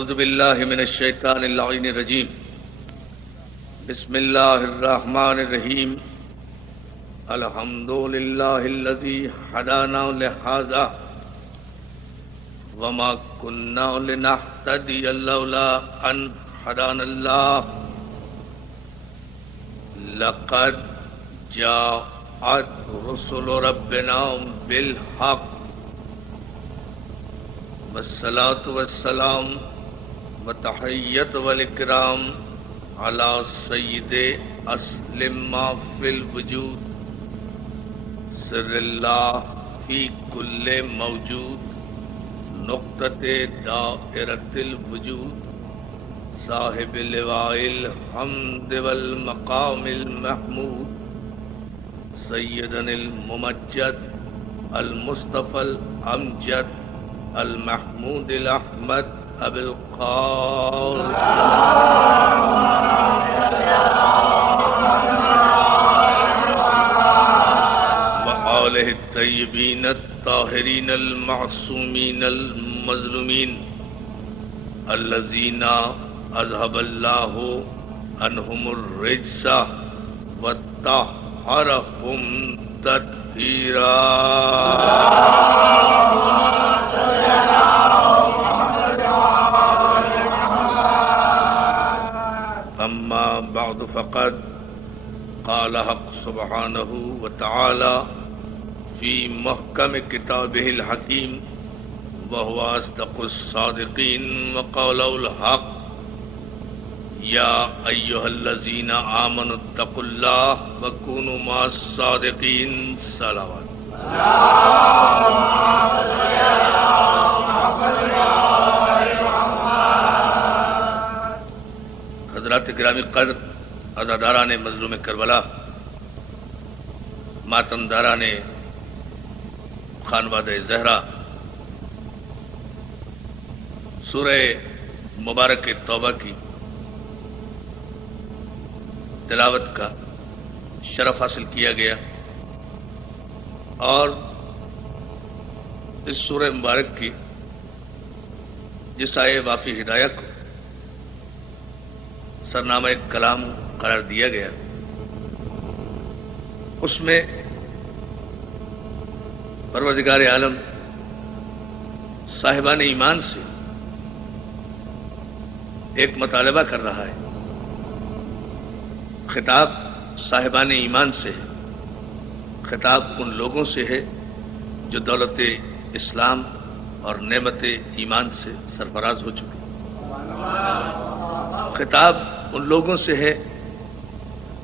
اعوذ باللہ من الشیطان اللعین الرجیم بسم اللہ الرحمن الرحیم الحمد للہ الذی ہدانا لہذا وما كنا لنهتدی لولا ان ہدانا اللہ لقد جاءت رسل ربنا بالحق والصلاة والسلام وتحیت والاکرام علی سید اسلم ما فی الوجود سر اللہ فی کل موجود نقطۃ دائرۃ الوجود صاحب لواء الحمد والمقام المحمود سیدنا الممجد المصطفى الامجد المحمود الاحمد ابی القاسم وآلہ الطیبین الطاہرین المعصومین المظلومین الذین اذهب اللہ عنہم الرجس وطہرہم تطہیرا. اما بعد فقد قال حق سبحانہ وتعالی فی محکم کتابہ الحکیم وهو اصدق الصادقین وقول الحق یا ایہا الذین آمنوا اتقوا اللہ وکونوا مع الصادقین. صلوات. حضرات گرامی قدر، عزاداران مظلوم کربلا، ماتمداران خانوادہ زہرا، سورہ مبارک توبہ کی تلاوت کا شرف حاصل کیا گیا اور اس سورہ مبارک کی جس آیے وافی ہدایہ کو سرنامہ کلام قرار دیا گیا، اس میں پروردگار عالم صاحبان ایمان سے ایک مطالبہ کر رہا ہے. خطاب صاحبان ایمان سے ہے، خطاب ان لوگوں سے ہے جو دولت اسلام اور نعمت ایمان سے سرفراز ہو چکے. خطاب ان لوگوں سے ہے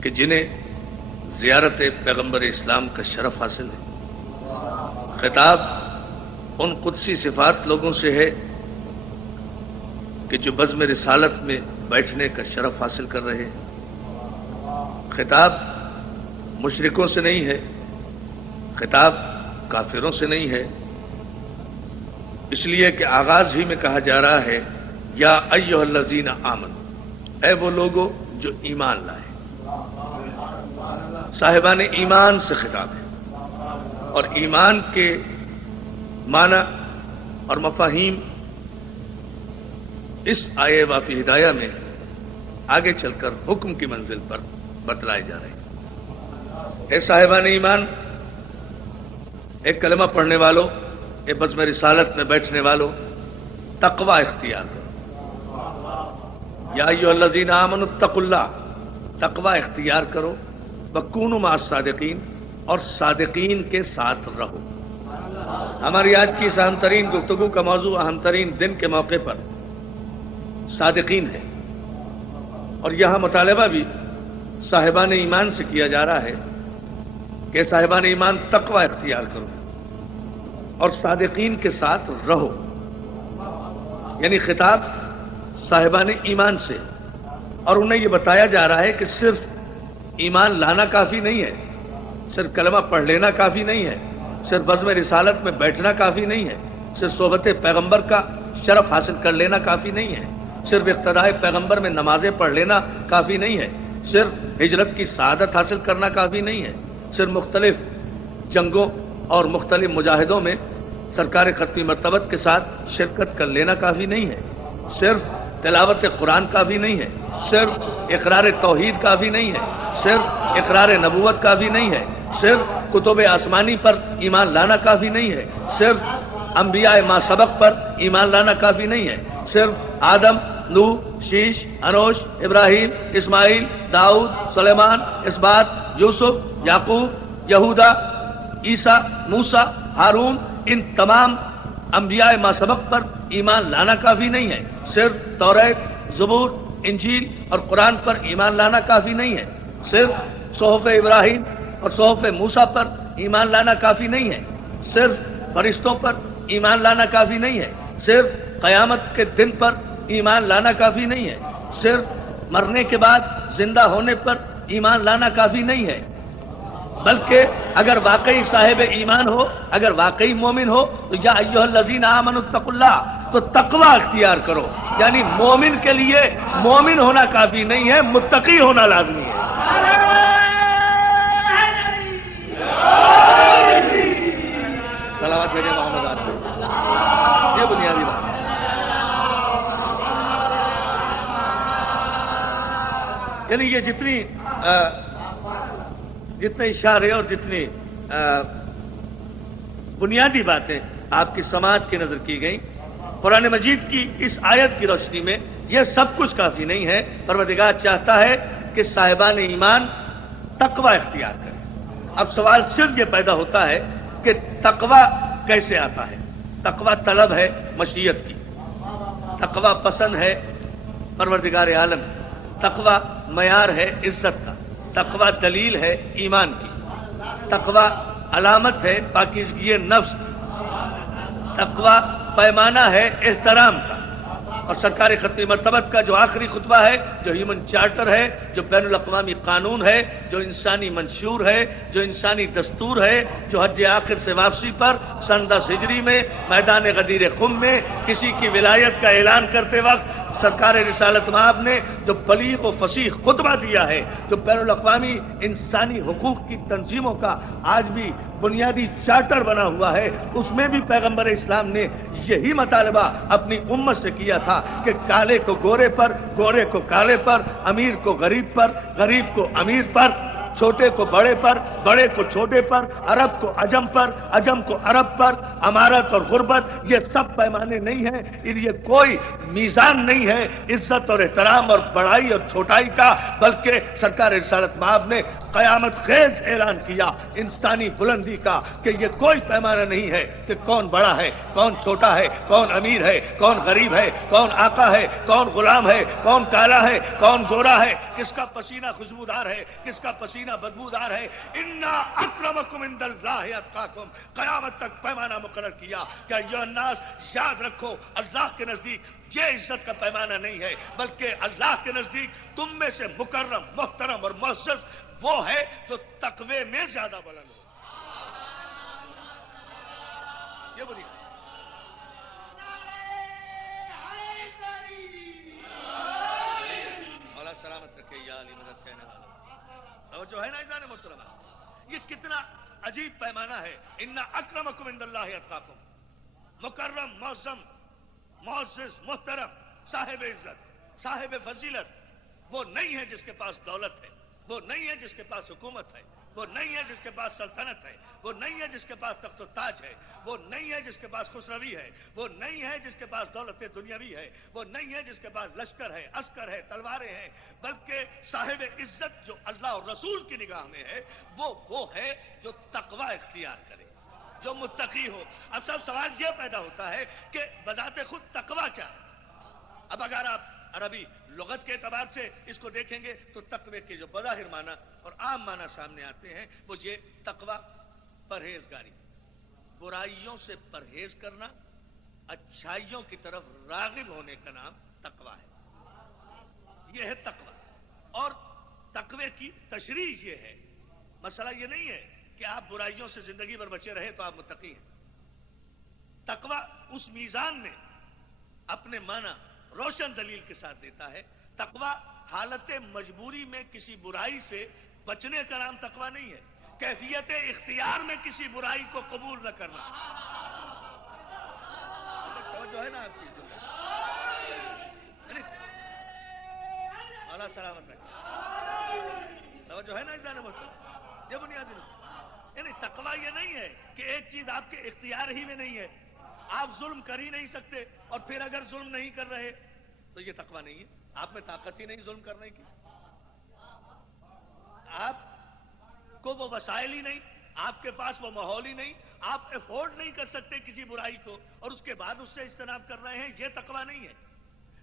کہ جنہیں زیارت پیغمبر اسلام کا شرف حاصل ہے. خطاب ان قدسی صفات لوگوں سے ہے کہ جو بزم رسالت میں بیٹھنے کا شرف حاصل کر رہے ہیں. خطاب مشرکوں سے نہیں ہے، خطاب کافروں سے نہیں ہے، اس لیے کہ آغاز ہی میں کہا جا رہا ہے یا ایھا الذین آمنوا، اے وہ لوگو جو ایمان لائے. صاحبان ایمان سے خطاب ہے اور ایمان کے معنی اور مفاہیم اس آیے وافی ہدایہ میں آگے چل کر حکم کی منزل پر بتلائے جا رہے ہیں. اے صاحبان ایمان، ایک کلمہ پڑھنے والوں، اے بزم رسالت میں بیٹھنے والوں، تقوی اختیار کرو. یا ایھا الذین آمنوا اتقوا اللہ، تقوی اختیار کرو. وکونوا مع الصادقین، اور صادقین کے ساتھ رہو. ہماری آج کی اس اہم ترین گفتگو کا موضوع اہم ترین دن کے موقع پر صادقین ہے، اور یہاں مطالبہ بھی صاحبان ایمان سے کیا جا رہا ہے کہ صاحبان ایمان تقوی اختیار کرو اور صادقین کے ساتھ رہو. یعنی خطاب صاحبان ایمان سے، اور انہیں یہ بتایا جا رہا ہے کہ صرف ایمان لانا کافی نہیں ہے، صرف کلمہ پڑھ لینا کافی نہیں ہے، صرف بزم رسالت میں بیٹھنا کافی نہیں ہے، صرف صحبت پیغمبر کا شرف حاصل کر لینا کافی نہیں ہے، صرف اقتداء پیغمبر میں نمازیں پڑھ لینا کافی نہیں ہے، صرف ہجرت کی سعادت حاصل کرنا کافی نہیں ہے، صرف مختلف جنگوں اور مختلف مجاہدوں میں سرکار ختمی مرتبت کے ساتھ شرکت کر لینا کافی نہیں ہے. صرف تلاوت قرآن کافی نہیں ہے، صرف اقرار توحید کافی نہیں ہے، صرف اقرار نبوت کافی نہیں ہے، صرف کتب آسمانی پر ایمان لانا کافی نہیں ہے، صرف انبیاء ما سبق پر ایمان لانا کافی نہیں ہے، صرف آدم، نوح، شیش، انوش، ابراہیم، اسماعیل، داؤد، سلیمان، اسبات، یوسف، یعقوب، یہودا، عیسیٰ، موسیٰ، ہارون، ان تمام انبیاء ما سبق پر ایمان لانا کافی نہیں ہے، صرف توریت، زبور، انجیل اور قرآن پر ایمان لانا کافی نہیں ہے، صرف صحف ابراہیم اور صحف موسیٰ پر ایمان لانا کافی نہیں ہے، صرف فرشتوں پر ایمان لانا کافی نہیں ہے، صرف قیامت کے دن پر ایمان لانا کافی نہیں ہے، صرف مرنے کے بعد زندہ ہونے پر ایمان لانا کافی نہیں ہے، بلکہ اگر واقعی صاحب ایمان ہو، اگر واقعی مومن ہو تو یا ایھا الذین آمنوا اتقوا اللہ، تو تقوی اختیار کرو، یعنی مومن کے لیے مومن ہونا کافی نہیں ہے، متقی ہونا لازمی ہے۔ صلوات بھیجیں محمد آل پہ، یہ بنیادی بات ہے۔ یعنی یہ جتنے اشارے اور جتنی بنیادی باتیں آپ کی سماعت کی نظر کی گئیں، قرآن مجید کی اس آیت کی روشنی میں یہ سب کچھ کافی نہیں ہے۔ پروردگار چاہتا ہے کہ صاحبان ایمان تقوی اختیار کریں۔ اب سوال صرف یہ پیدا ہوتا ہے کہ تقوی کیسے آتا ہے؟ تقوی طلب ہے مشیت کی، تقوی پسند ہے پروردگار عالم، تقوی معیار ہے عزت کا، تقوی دلیل ہے ایمان کی، تقوی علامت ہے پاکیزگی نفس، تقوی پیمانہ ہے احترام کا، اور سرکار ختمی مرتبت کا جو آخری خطبہ ہے، جو ہیومن چارٹر ہے، جو بین الاقوامی قانون ہے، جو انسانی منشور ہے، جو انسانی دستور ہے، جو حج آخر سے واپسی پر سن 10 ہجری میں میدان غدیر خم میں کسی کی ولایت کا اعلان کرتے وقت سرکار رسالت مآب نے جو بلیغ و فصیح خطبہ دیا ہے، جو بین الاقوامی انسانی حقوق کی تنظیموں کا آج بھی بنیادی چارٹر بنا ہوا ہے، اس میں بھی پیغمبر اسلام نے یہی مطالبہ اپنی امت سے کیا تھا کہ کالے کو گورے پر، گورے کو کالے پر، امیر کو غریب پر، غریب کو امیر پر، چھوٹے کو بڑے پر، بڑے کو چھوٹے پر، عرب کو عجم پر، عجم کو عرب پر، امارت اور غربت، یہ سب پیمانے نہیں ہیں، یہ کوئی میزان نہیں ہے عزت اور احترام اور بڑائی اور چھوٹائی کا، بلکہ سرکار رسالت مآب نے قیامت خیز اعلان کیا انسانی بلندی کا کہ یہ کوئی پیمانہ نہیں ہے کہ کون بڑا ہے، کون چھوٹا ہے، کون امیر ہے، کون غریب ہے، کون آقا ہے، کون غلام ہے، کون کالا ہے، کون گورا ہے، کس کا پسینہ خوشبودار ہے، کس کا پسینہ بدبودار ہے۔ انا اکرمکم عند اللہ اتقاکم، قیامت تک پیمانہ مقرر کیا کہ ایھا الناس، یاد رکھو اللہ کے نزدیک یہ عزت کا پیمانہ نہیں ہے، بلکہ اللہ کے نزدیک تم میں سے مکرم، محترم اور معزز وہ ہے جو تقوی میں زیادہ بلند ہو۔ یہ بنیاد مولا سلامت رکھے، یا علی مدد کہنے والا اور جو ہے نا انسان محترم، یہ کتنا عجیب پیمانہ ہے۔ ان اکرمکم عند اللہ اتقاکم، مکرم، معظم، معزز، محترم، صاحب عزت، صاحب فضیلت وہ نہیں ہے جس کے پاس دولت ہے، وہ نہیں ہے جس کے پاس حکومت ہے، وہ نہیں ہے جس کے پاس سلطنت ہے، وہ نہیں ہے جس کے پاس تخت و تاج ہے، وہ نہیں ہے جس کے پاس خسروی ہے، وہ نہیں ہے جس کے پاس دولت دنیاوی ہے، وہ نہیں ہے جس کے پاس لشکر ہے، عسکر ہے، تلواریں ہیں، بلکہ صاحب عزت جو اللہ اور رسول کی نگاہ میں ہے وہ ہے جو تقوی اختیار کرے، جو متقی ہو۔ اب سب سوال یہ پیدا ہوتا ہے کہ بذات خود تقوی کیا ہے؟ اب اگر آپ عربی لغت کے اعتبار سے اس کو دیکھیں گے تو تقوی کے جو بظاہر معنی اور عام معنی سامنے آتے ہیں وہ یہ تقوی پرہیزگاری، برائیوں سے پرہیز کرنا، اچھائیوں کی طرف راغب ہونے کا نام تقوی ہے، یہ ہے تقوی۔ اور تقوی کی تشریح یہ ہے، مسئلہ یہ نہیں ہے کہ آپ برائیوں سے زندگی بھر بچے رہے تو آپ متقی ہیں۔ تقوی اس میزان میں اپنے معنی روشن دلیل کے ساتھ دیتا ہے۔ تقوی حالت مجبوری میں کسی برائی سے بچنے کا نام تقوی نہیں ہے، کیفیت اختیار میں کسی برائی کو قبول نہ کرنا۔ توجہ ہے نا آپ کی؟ اللہ سلامت رکھے. توجہ ہے نا اجزاء محترم؟ یہ بنیادی نہیں. یعنی تقویٰ یہ نہیں ہے کہ ایک چیز آپ کے اختیار ہی میں نہیں ہے، آپ ظلم کر ہی نہیں سکتے، اور پھر اگر ظلم نہیں کر رہے تو یہ تقویٰ نہیں ہے. آپ میں طاقت ہی نہیں ظلم کرنے کی، آپ کو وہ وسائل ہی نہیں، آپ کے پاس وہ ماحول ہی نہیں، آپ افورڈ نہیں کر سکتے کسی برائی کو، اور اس کے بعد اس سے اجتناب کر رہے ہیں. یہ تقویٰ نہیں ہے.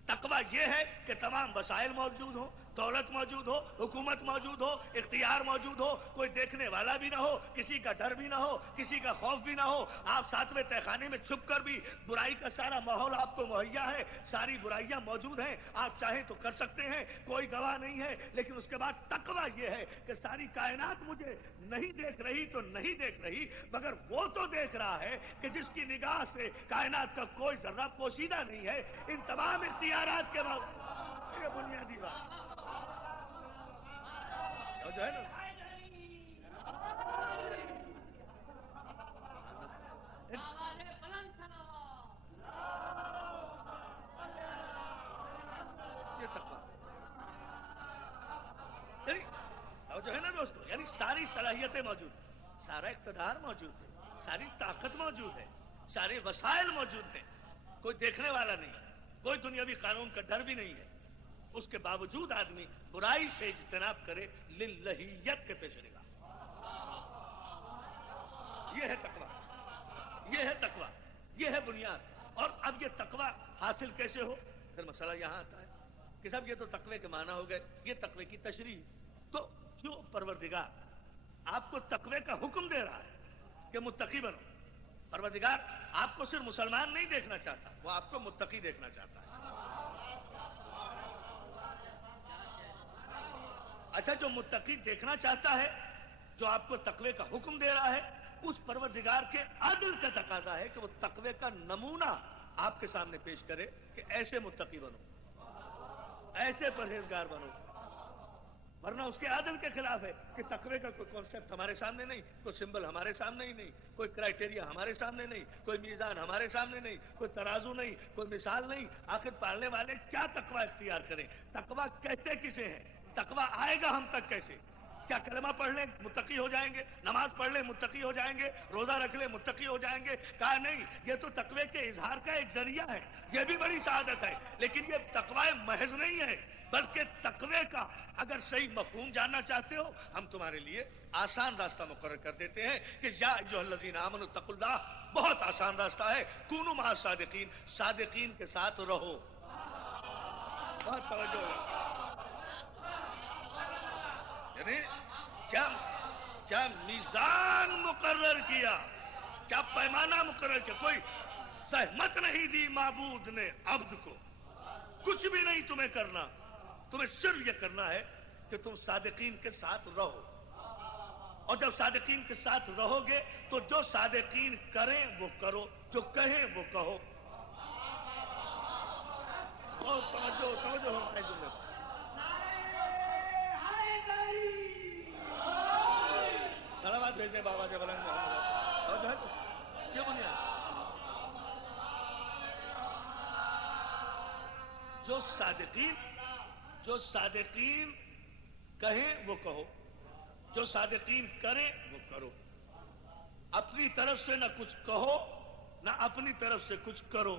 تقویٰ یہ ہے کہ تمام وسائل موجود ہوں، دولت موجود ہو، حکومت موجود ہو، اختیار موجود ہو، کوئی دیکھنے والا بھی نہ ہو، کسی کا ڈر بھی نہ ہو، کسی کا خوف بھی نہ ہو، آپ ساتویں تہخانے میں چھپ کر بھی برائی کا سارا ماحول آپ کو مہیا ہے، ساری برائیاں موجود ہیں، آپ چاہیں تو کر سکتے ہیں، کوئی گواہ نہیں ہے. لیکن اس کے بعد تقویٰ یہ ہے کہ ساری کائنات مجھے نہیں دیکھ رہی تو نہیں دیکھ رہی، مگر وہ تو دیکھ رہا ہے کہ جس کی نگاہ سے کائنات کا کوئی ذرہ پوشیدہ نہیں ہے. ان تمام اختیارات کے بعد یہ بنیادی بات جو ہے نا، یہ تقویٰ جو ہے نا دوستو، یعنی ساری صلاحیتیں موجود ہیں، سارا اقتدار موجود ہے، ساری طاقت موجود ہے، سارے وسائل موجود ہیں، کوئی دیکھنے والا نہیں ہے، کوئی دنیاوی قانون کا ڈر بھی نہیں ہے. اس کے باوجود آدمی برائی سے اجتناب کرے للہیت کے پیش نگاہ. یہ ہے تقویٰ، یہ ہے تقویٰ، یہ ہے بنیاد. اور اب یہ تقویٰ حاصل کیسے ہو؟ پھر مسئلہ یہاں آتا ہے کہ صاحب یہ تو تقوی کے معنی ہو گئے، یہ تقوی کی تشریح. تو جو پروردگار آپ کو تقوی کا حکم دے رہا ہے کہ متقی بنو، پروردگار آپ کو صرف مسلمان نہیں دیکھنا چاہتا، وہ آپ کو متقی دیکھنا چاہتا ہے. اچھا، جو متقی دیکھنا چاہتا ہے، جو آپ کو تقوی کا حکم دے رہا ہے، اس پروردگار کے عدل کا تقاضا ہے کہ وہ تقوی کا نمونہ آپ کے سامنے پیش کرے کہ ایسے متقی بنو، ایسے پرہیزگار بنو. ورنہ اس کے عدل کے خلاف ہے کہ تقوی کا کوئی کانسیپٹ ہمارے سامنے نہیں، کوئی سمبل ہمارے سامنے ہی نہیں، کوئی کرائٹیریا ہمارے سامنے نہیں، کوئی میزان ہمارے سامنے نہیں، کوئی ترازو نہیں، کوئی مثال نہیں. آخر پالنے والے کیا تقوی اختیار کریں؟ تقوی کہتے کسے ہیں؟ تقوی آئے گا ہم تک کیسے؟ کیا کلمہ پڑھ لیں متقی ہو جائیں گے، نماز پڑھ لیں متقی ہو جائیں گے، روزہ رکھ لیں متقی ہو جائیں گے؟ کہا نہیں، یہ تو تقوی کے اظہار کا ایک ذریعہ ہے، یہ بھی بڑی سعادت ہے، لیکن یہ تقوی محض نہیں ہے، بلکہ تقوی کا اگر صحیح مفہوم جاننا چاہتے ہو، ہم تمہارے لیے آسان راستہ مقرر کر دیتے ہیں کہ یا ایھا الذین آمنوا اتقوا اللہ. بہت آسان راستہ ہے، کونوا مع الصادقین، صادقین کے ساتھ رہو. بہت توجہ ہے. یعنی کیا میزان مقرر کیا، کیا پیمانہ مقرر کیا. کوئی زحمت نہیں دی معبود نے عبد کو، کچھ بھی نہیں تمہیں کرنا، تمہیں صرف یہ کرنا ہے کہ تم صادقین کے ساتھ رہو. اور جب صادقین کے ساتھ رہو گے تو جو صادقین کریں وہ کرو، جو کہیں وہ کہو. بہت توجہ ہو رہا ہے جملے پر. سلامات بھیج دیں بابا جب بلند محمد. اور جو ہے تو کیوں بنیاد جو صادقین کہیں وہ کہو، جو صادقین کریں وہ کرو. اپنی طرف سے نہ کچھ کہو نہ اپنی طرف سے کچھ کرو.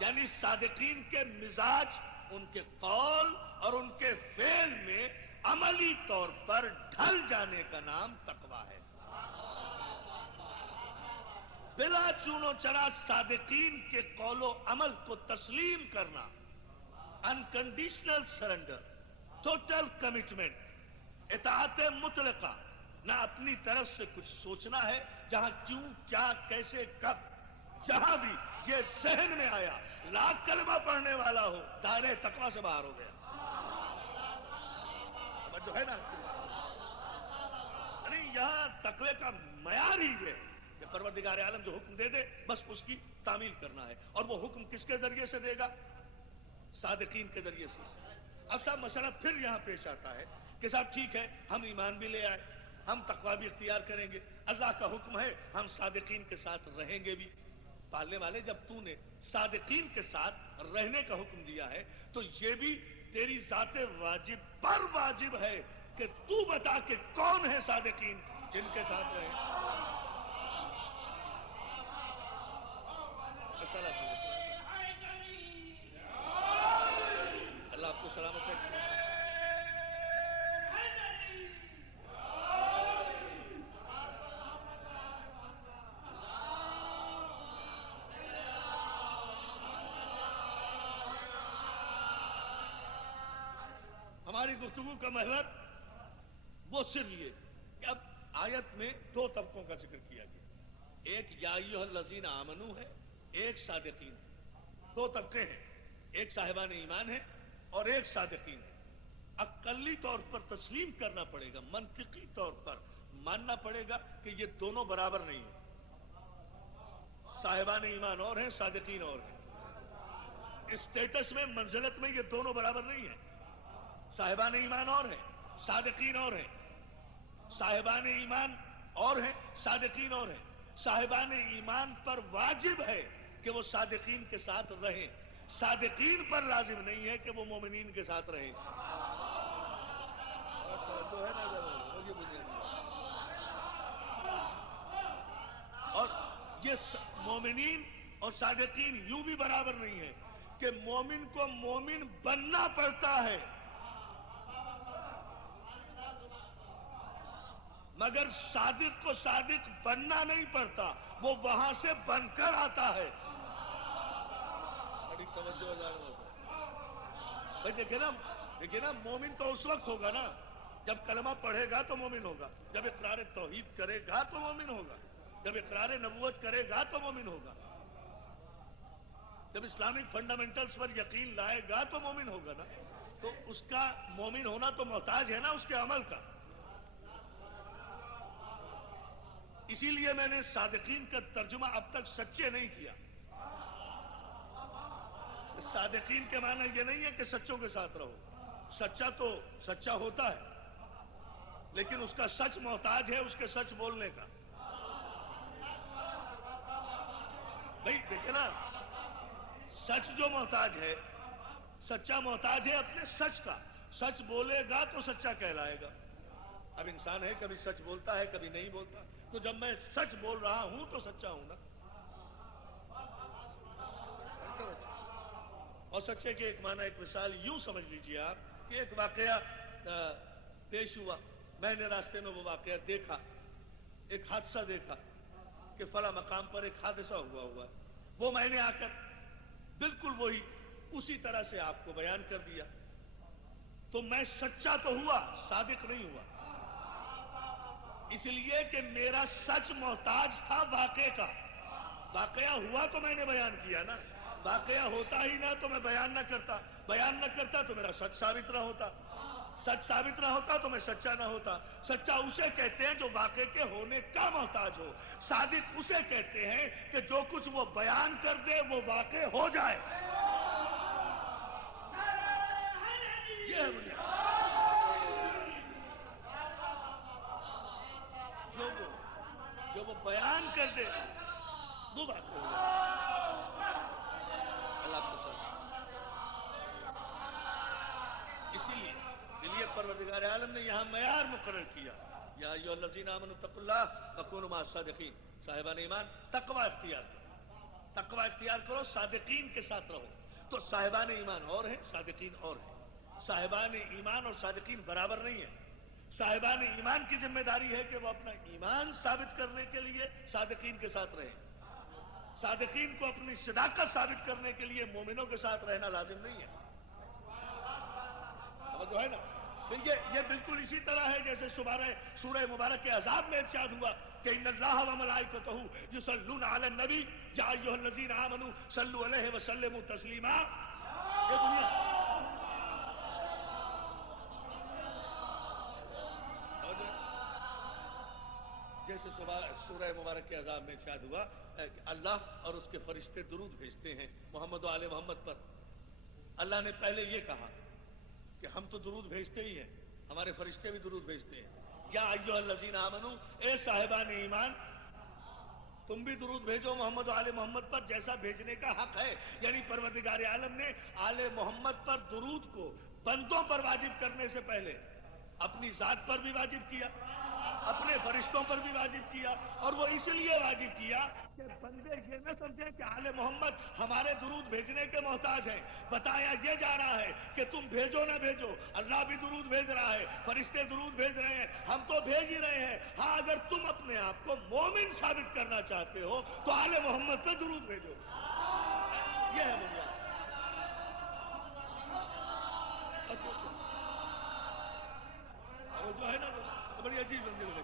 یعنی صادقین کے مزاج، ان کے قول اور ان کے فعل میں عملی طور پر ڈھل جانے کا نام تقویٰ ہے. بلا چون و چرا صادقین کے قول و عمل کو تسلیم کرنا، انکنڈیشنل سرنڈر، ٹوٹل کمٹمنٹ، اطاعت مطلقہ. نہ اپنی طرف سے کچھ سوچنا ہے، جہاں کیوں کیا کیسے کب، جہاں بھی یہ ذہن میں آیا، لاکھ کلمہ پڑھنے والا ہو، دائرہ تقویٰ سے باہر ہو گیا. جو ہے نا، یعنی یہاں تقوی کا معیار ہی یہ ہے کہ پروردگار عالم جو حکم دے دے بس اس کی تعمیل کرنا ہے. اور وہ حکم کس کے ذریعے سے دے گا؟ صادقین کے ذریعے سے. اب صاحب مسئلہ پھر یہاں پیش آتا ہے کہ صاحب ٹھیک ہے، ہم ایمان بھی لے آئے، ہم تقویٰ بھی اختیار کریں گے، اللہ کا حکم ہے ہم صادقین کے ساتھ رہیں گے بھی. پالنے والے، جب تو نے صادقین کے ساتھ رہنے کا حکم دیا ہے تو یہ بھی تیری ذات واجب پر واجب ہے کہ تو بتا کہ کون ہے صادقین جن کے ساتھ رہے. اللہ آپ کو سلامت رکھے. ہماری گفتگو کا محور وہ صرف یہ کہ اب آیت میں دو طبقوں کا ذکر کیا گیا. ایک یا ایھا الذین آمنو ہے, ایک صادقین. دو طبقے ہیں, ایک صاحبان ایمان ہے اور ایک صادقین ہے. اقلی طور پر تسلیم کرنا پڑے گا, منطقی طور پر ماننا پڑے گا کہ یہ دونوں برابر نہیں ہیں. صاحبان ایمان اور ہیں, صادقین اور ہیں. اسٹیٹس میں, منزلت میں یہ دونوں برابر نہیں ہیں. صاحبان ایمان اور ہیں, صادقین اور ہیں. صاحبان ایمان اور ہیں, صادقین اور ہیں. صاحبان ایمان پر واجب ہے کہ وہ صادقین کے ساتھ رہیں, صادقین پر لازم نہیں ہے کہ وہ مومنین کے ساتھ رہیں. اور یہ مومنین اور صادقین یوں بھی برابر نہیں ہے کہ مومن کو مومن بننا پڑتا ہے مگر صادق کو صادق بننا نہیں پڑتا, وہ وہاں سے بن کر آتا ہے. بڑی توجہ بھائی. دیکھیں نا مومن تو اس وقت ہوگا نا جب کلمہ پڑھے گا تو مومن ہوگا, جب اقرار توحید کرے گا تو مومن ہوگا, جب اقرار نبوت کرے گا تو مومن ہوگا, جب اسلامک فنڈامنٹلز پر یقین لائے گا تو مومن ہوگا نا. تو اس کا مومن ہونا تو محتاج ہے نا اس کے عمل کا. اسی لیے میں نے صادقین کا ترجمہ اب تک سچے نہیں کیا. صادقین کے معنی یہ نہیں ہے کہ سچوں کے ساتھ رہو. سچا تو سچا ہوتا ہے لیکن اس کا سچ محتاج ہے اس کے سچ بولنے کا. بھائی دیکھیں نا, سچ جو محتاج ہے, سچا محتاج ہے اپنے سچ کا. سچ بولے گا تو سچا کہلائے گا. اب انسان ہے, کبھی سچ بولتا ہے کبھی نہیں بولتا. تو جب میں سچ بول رہا ہوں تو سچا ہوں نا. اور سچے کے ایک معنی, ایک مثال یوں سمجھ لیجئے آپ کہ ایک واقعہ پیش ہوا, میں نے راستے میں وہ واقعہ دیکھا, ایک حادثہ دیکھا کہ فلاں مقام پر ایک حادثہ ہوا. وہ میں نے آ کر بالکل وہی اسی طرح سے آپ کو بیان کر دیا. تو میں سچا تو ہوا, صادق نہیں ہوا. اس لیے کہ میرا سچ محتاج تھا واقعے کا. واقعہ ہوا تو میں نے بیان کیا نا. واقعہ ہوتا ہی نہ تو میں بیان نہ کرتا. بیان نہ کرتا تو میرا سچ ثابت نہ ہوتا. سچ ثابت نہ ہوتا تو میں سچا نہ ہوتا. سچا اسے کہتے ہیں جو واقعے کے ہونے کا محتاج ہو. صادق اسے کہتے ہیں کہ جو کچھ وہ بیان کر دے وہ واقع ہو جائے. یہ ہے بنیاد. جو وہ بیان کر دے وہ بات ہو جائے. اللہ کو ساتھ. اسی لیے پروردگار عالم نے یہاں معیار مقرر کیا, یا ایھا الذین آمنوا اتقوا اللہ وکونوا مع الصادقین. صاحبان ایمان تقوی اختیار کرو, تقوی اختیار کرو, صادقین کے ساتھ رہو. تو صاحبان ایمان اور ہیں, صادقین اور ہیں. صاحبان ایمان اور صادقین برابر نہیں ہیں. صاحبان ایمان کی ذمہ داری ہے کہ وہ اپنا ایمان ثابت کرنے کے لیے صادقین کے ساتھ رہیں. صادقین کو اپنی صداقت ثابت کرنے کے لیے مومنوں کے ساتھ رہنا لازم نہیں ہے. جو ہے نا, یہ بالکل اسی طرح ہے جیسے سورہ مبارک کے احزاب میں ارشاد ہوا کہ ان اللہ و ملائکتہ یصلون علی النبی یا ایھا الذین آمنوا صلوا علیہ وسلموا تسلیما. یہ دنیا جیسے سورہ مبارک کے عذاب میں ارشاد ہوا اللہ اور اس کے فرشتے درود بھیجتے ہیں محمد و آل محمد پر. اللہ نے پہلے یہ کہا کہ ہم تو درود بھیجتے ہی ہیں, ہمارے فرشتے بھی درود بھیجتے ہیں. یا ایھا الذین آمنوا, اے صاحبان ایمان تم بھی درود بھیجو محمد و آل محمد پر جیسا بھیجنے کا حق ہے. یعنی پروردگار عالم نے آل محمد پر درود کو بندوں پر واجب کرنے سے پہلے اپنی ذات پر بھی واجب کیا، اپنے فرشتوں پر بھی واجب کیا، اور وہ اس لیے واجب کیا کہ بندے یہ نہ سمجھیں کہ آل محمد ہمارے درود بھیجنے کے محتاج ہیں۔ بتایا یہ جا رہا ہے کہ تم بھیجو نہ بھیجو، اللہ بھی درود بھیج رہا ہے، فرشتے درود بھیج رہے ہیں، ہم تو بھیج ہی رہے ہیں۔ ہاں اگر تم اپنے آپ کو مومن ثابت کرنا چاہتے ہو تو آل محمد پہ درود بھیجو، یہ ہے بنیاد۔ جو ہے نا بڑی عجیب منزل ہے۔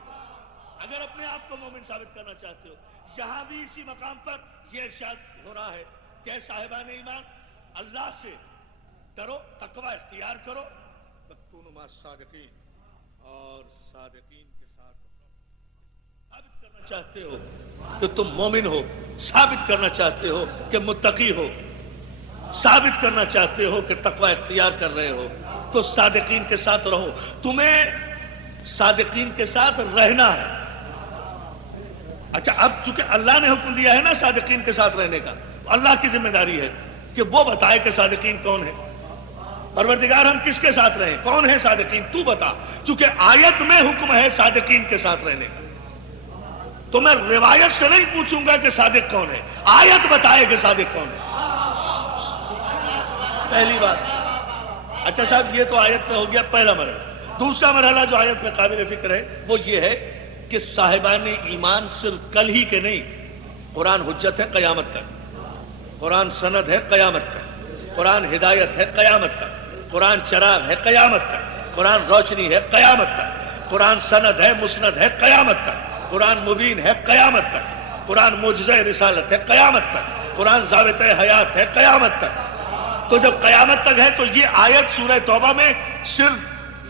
اگر اپنے آپ کو مومن ثابت کرنا چاہتے ہو، یہاں بھی اسی مقام پر یہ ارشاد ہو رہا ہے کہ صاحبان ایمان اللہ سے ڈرو، تقوی اختیار کرو، تکونوا مع الصادقین، اور صادقین کے ساتھ ثابت کرنا چاہتے ہو کہ تم مومن ہو، ثابت کرنا چاہتے ہو کہ متقی ہو، ثابت کرنا چاہتے ہو کہ تقوی اختیار کر رہے ہو، تو صادقین کے ساتھ رہو۔ تمہیں صادقین کے ساتھ رہنا ہے۔ اچھا، اب چونکہ اللہ نے حکم دیا ہے نا صادقین کے ساتھ رہنے کا، اللہ کی ذمہ داری ہے کہ وہ بتائے کہ صادقین کون ہے۔ پروردگار ہم کس کے ساتھ رہیں؟ کون ہے صادقین؟ تو بتا، چونکہ آیت میں حکم ہے صادقین کے ساتھ رہنے کا، تو میں روایت سے نہیں پوچھوں گا کہ صادق کون ہے، آیت بتائے کہ صادق کون ہے، پہلی بات۔ اچھا صاحب، یہ تو آیت میں ہو گیا پہلا مرحلہ۔ دوسرا مرحلہ جو آیت میں قابل فکر ہے وہ یہ ہے کہ صاحبان ایمان صرف کل ہی کے نہیں، قرآن حجت ہے قیامت تک، قرآن سند ہے قیامت تک، قرآن ہدایت ہے قیامت تک، قرآن چراغ ہے قیامت تک، قرآن روشنی ہے قیامت تک، قرآن سند ہے مسند ہے قیامت تک، قرآن مبین ہے قیامت تک، قرآن معجزہ رسالت ہے قیامت تک، قرآن ضابطہ حیات ہے قیامت تک۔ تو جب قیامت تک ہے تو یہ آیت سورہ توبہ میں صرف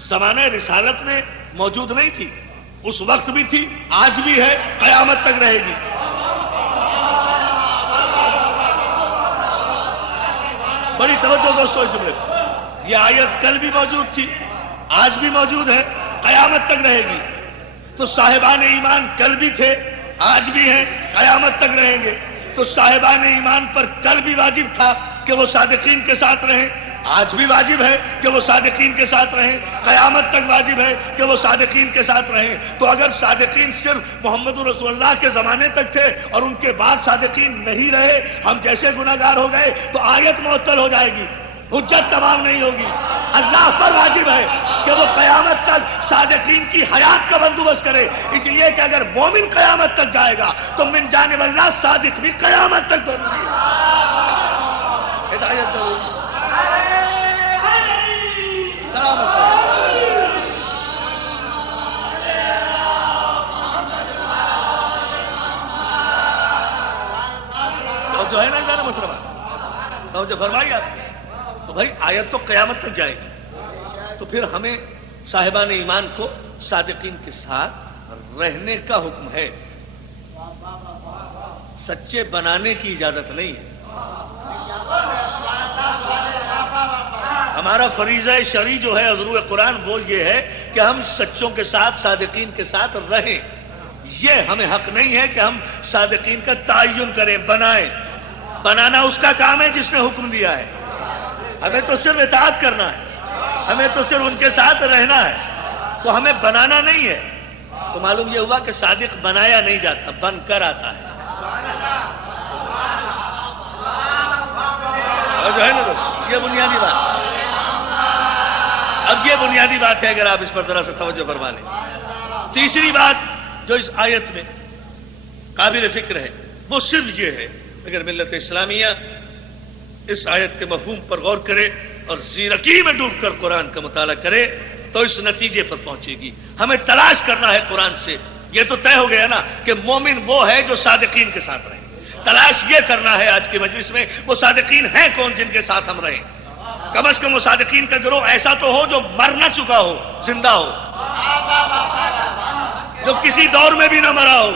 زمانہ رسالت میں موجود نہیں تھی، اس وقت بھی تھی، آج بھی ہے، قیامت تک رہے گی۔ بڑی توجہ دوستو اس جملے کو، یہ آیت کل بھی موجود تھی، آج بھی موجود ہے، قیامت تک رہے گی۔ تو صاحبان ایمان کل بھی تھے، آج بھی ہیں، قیامت تک رہیں گے۔ تو صاحبان ایمان پر کل بھی واجب تھا کہ وہ صادقین کے ساتھ رہیں، آج بھی واجب ہے کہ وہ صادقین کے ساتھ رہیں، قیامت تک واجب ہے کہ وہ صادقین کے ساتھ رہیں۔ تو اگر صادقین صرف محمد رسول اللہ کے زمانے تک تھے اور ان کے بعد صادقین نہیں رہے، ہم جیسے گناہگار ہو گئے، تو آیت معطل ہو جائے گی، حجت تمام نہیں ہوگی۔ اللہ پر واجب ہے کہ وہ قیامت تک صادقین کی حیات کا بندوبست کرے، اس لیے کہ اگر مومن قیامت تک جائے گا تو من جانب اللہ صادق بھی قیامت تک ضروری ہے، ہدایت ضروری ہے، سلامت ہے۔ تو جو ہے نا ذرا مطلب تو جو فرمائی آپ تو بھائی آیت تو قیامت تک جائے گی، تو پھر ہمیں صاحبان ایمان کو صادقین کے ساتھ رہنے کا حکم ہے، سچے بنانے کی اجازت نہیں ہے۔ ہمارا فریضہ شرعی جو ہے حضور قرآن وہ یہ ہے کہ ہم سچوں کے ساتھ صادقین کے ساتھ رہیں، یہ ہمیں حق نہیں ہے کہ ہم صادقین کا تعین کریں، بنائیں۔ بنانا اس کا کام ہے جس نے حکم دیا ہے، ہمیں تو صرف اطاعت کرنا ہے، ہمیں تو صرف ان کے ساتھ رہنا ہے، تو ہمیں بنانا نہیں ہے۔ تو معلوم یہ ہوا کہ صادق بنایا نہیں جاتا، بن کر آتا ہے۔ اور جو ہے نا دوست، یہ بنیادی بات، اب یہ بنیادی بات ہے، اگر آپ اس پر ذرا سے توجہ فرما لیں۔ تیسری بات جو اس آیت میں قابل فکر ہے وہ صرف یہ ہے، اگر ملت اسلامیہ اس آیت کے مفہوم پر غور کرے اور زیرکی میں ڈوب کر قرآن کا مطالعہ کرے تو اس نتیجے پر پہنچے گی۔ ہمیں تلاش کرنا ہے قرآن سے، یہ تو طے ہو گیا نا کہ مومن وہ ہے جو صادقین کے ساتھ رہے۔ تلاش یہ کرنا ہے آج کی مجلس میں وہ صادقین ہیں کون جن کے ساتھ ہم رہیں۔ کم از کم وہ صادقین کا گروہ ایسا تو ہو جو مر نہ چکا ہو، زندہ ہو، جو کسی دور میں بھی نہ مرا ہو،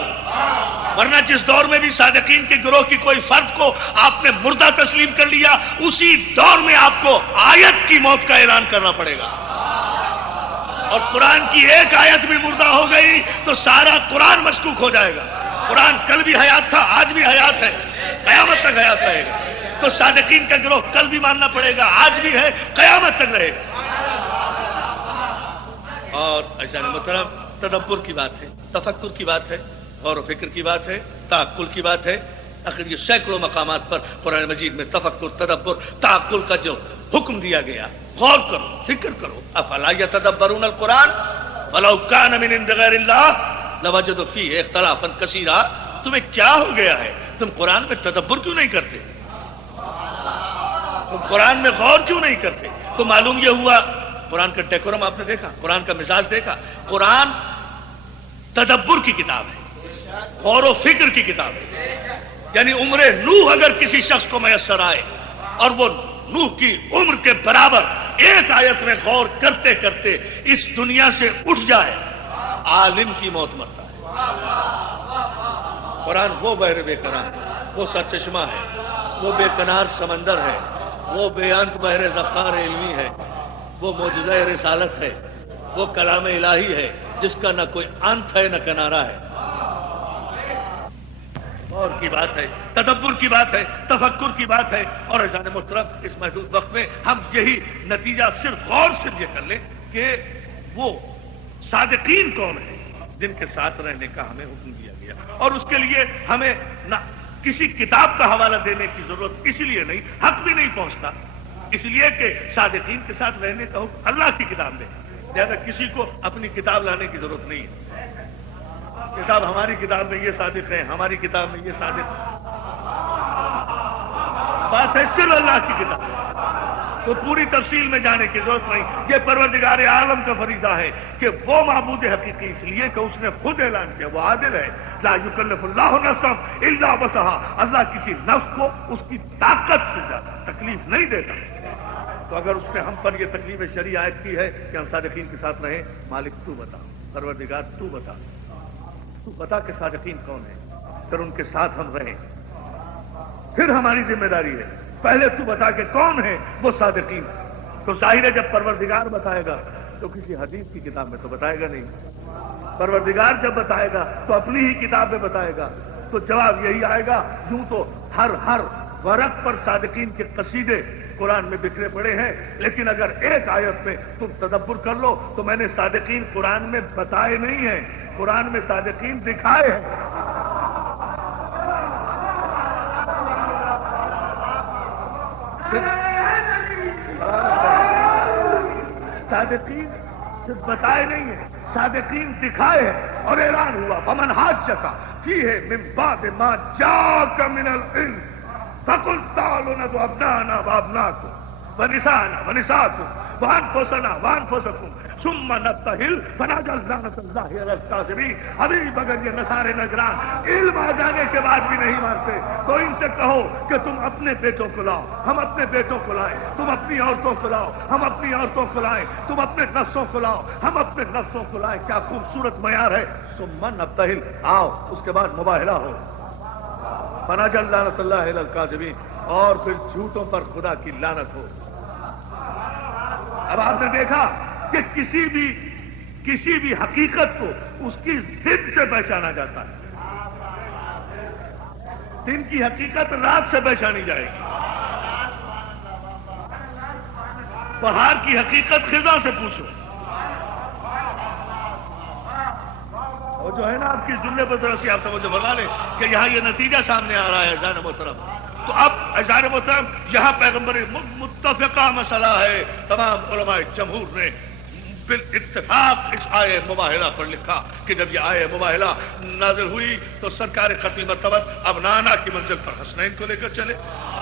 ورنہ جس دور میں بھی صادقین کے گروہ کی کوئی فرد کو آپ نے مردہ تسلیم کر لیا، اسی دور میں آپ کو آیت کی موت کا اعلان کرنا پڑے گا۔ اور قرآن کی ایک آیت بھی مردہ ہو گئی تو سارا قرآن مشکوک ہو جائے گا۔ قرآن کل بھی حیات تھا، آج بھی حیات ہے، قیامت تک حیات رہے گا۔ تو صادقین کا گروہ کل بھی ماننا پڑے گا، آج بھی ہے، قیامت تک رہے گا۔ اور ایسا محترم تدبر کی بات ہے، تفکر کی بات ہے، غور و فکر کی بات ہے، تعقل کی بات ہے. آخر یہ سینکڑوں مقامات پر قرآن مجید میں تفکر، تدبر، تعقل کا جو حکم دیا گیا، غور کرو، فکر کرو. افلا یتدبرون القرآن ولو کان من عند غیر اللہ لوجدوا فیہ اختلافا کثیرا. تمہیں کیا ہو گیا ہے؟ تم قرآن میں تدبر کیوں نہیں کرتے؟ تم قرآن میں غور کیوں نہیں کرتے؟ تو معلوم یہ ہوا، قرآن کا ڈیکورم آپ نے دیکھا، قرآن کا مزاج دیکھا. قرآن تدبر کی کتاب ہے، غور و فکر کی کتاب ہے. یعنی عمر نوح اگر کسی شخص کو میسر آئے اور وہ نوح کی عمر کے برابر ایک آیت میں غور کرتے کرتے اس دنیا سے اٹھ جائے، عالم کی موت مرتا ہے. قرآن وہ بحر بے قرار، وہ سرچشمہ ہے، وہ بے کنار سمندر ہے، وہ بے انت بحر ذخار علمی ہے، وہ معجزہ رسالت ہے، وہ کلام الہی ہے جس کا نہ کوئی انت ہے نہ کنارہ ہے. غور کی بات ہے، تدبر کی بات ہے، تفکر کی بات ہے. اور عزیزان محترم اس محدود وقت میں ہم یہی نتیجہ صرف غور سے یہ کر لیں کہ وہ صادقین کون ہیں جن کے ساتھ رہنے کا ہمیں حکم دیا گیا. اور اس کے لیے ہمیں نہ کسی کتاب کا حوالہ دینے کی ضرورت اس لیے نہیں، حق بھی نہیں پہنچتا، اس لیے کہ صادقین کے ساتھ رہنے کا حکم اللہ کی کتاب میں. لہذا کسی کو اپنی کتاب لانے کی ضرورت نہیں ہے. کتاب ہماری کتاب میں یہ صادق ہے، ہماری کتاب میں یہ صادق ہے. بات ہے صرف اللہ کی کتاب، تو پوری تفصیل میں جانے کی ضرورت نہیں. یہ پروردگار عالم کا فریضہ ہے کہ وہ معبود حقیقی اس لیے کہ اس نے خود اعلان کیا وہ عادل ہے. لا یکلف اللہ نفسا الا وسعها. اللہ کسی نفس کو اس کی طاقت سے زیادہ تکلیف نہیں دیتا. تو اگر اس نے ہم پر یہ تکلیف شرعی عائد کی ہے کہ ہم صادقین کے ساتھ رہیں، مالک تو بتا، پروردگار تو بتا، تو بتا کہ صادقین کون ہیں، پھر ان کے ساتھ ہم رہیں. پھر ہماری ذمہ داری ہے پہلے تو بتا کہ کون ہے وہ صادقین. تو ظاہر ہے جب پروردگار بتائے گا تو کسی حدیث کی کتاب میں تو بتائے گا نہیں. پروردگار جب بتائے گا تو اپنی ہی کتاب میں بتائے گا. تو جواب یہی آئے گا. یوں تو ہر ورق پر صادقین کے قصیدے قرآن میں بکھرے پڑے ہیں، لیکن اگر ایک آیت میں تم تدبر کر لو تو میں نے صادقین قرآن میں بتائے نہیں ہیں، قرآن میں صادقین دکھائے ہیں. صادقین صرف بتائے نہیں ہیں، صادقین دکھائے ہیں. اور اعلان ہوا فمن حاجک فیہ من بعد ما جاءک من العلم فقل تعالوا ندعو ابناءنا وابناءکم ونساءنا ونساءکم وانفسنا وانفسکم ثم نبتہل فنجعل لعنۃ اللہ علی الکاذبین. حبیب اگر یہ نصارے نجران علم آ جانے کے بعد بھی نہیں مانتے تو ان سے کہو کہ تم اپنے بیٹوں کو لاؤ، ہم اپنے بیٹوں کو لائیں، تم اپنی عورتوں کو لاؤ، ہم اپنی عورتوں کو لائیں، تم اپنے نفسوں کو لاؤ، ہم اپنے نفسوں کو لائیں. کیا خوبصورت معیار ہے. ثم نبتہل، آؤ، اس کے بعد مباہلہ ہو. فنجعل لعنۃ اللہ علی الکاذبین، اور پھر جھوٹوں پر خدا کی لعنت ہو. اب آپ نے دیکھا کہ کسی بھی حقیقت کو اس کی ضد سے پہچانا جاتا ہے. دن کی حقیقت رات سے پہچانی جائے گی. بہار کی حقیقت خزاں سے پوچھو. اور جو ہے نا آپ کی جملے پر ذرا سی آپ توجہ فرما لیں کہ یہاں یہ نتیجہ سامنے آ رہا ہے اذان محترم. تو اب اذان محترم یہاں پیغمبر متفقہ مسئلہ ہے. تمام علماء جمہور نے بالاتفاق اس آئے مباہلہ پر لکھا کہ جب یہ آئے مباہلہ نازل ہوئی تو سرکار ختم مرتبہ ابنانا کی منزل پر حسنین کو لے کر چلے،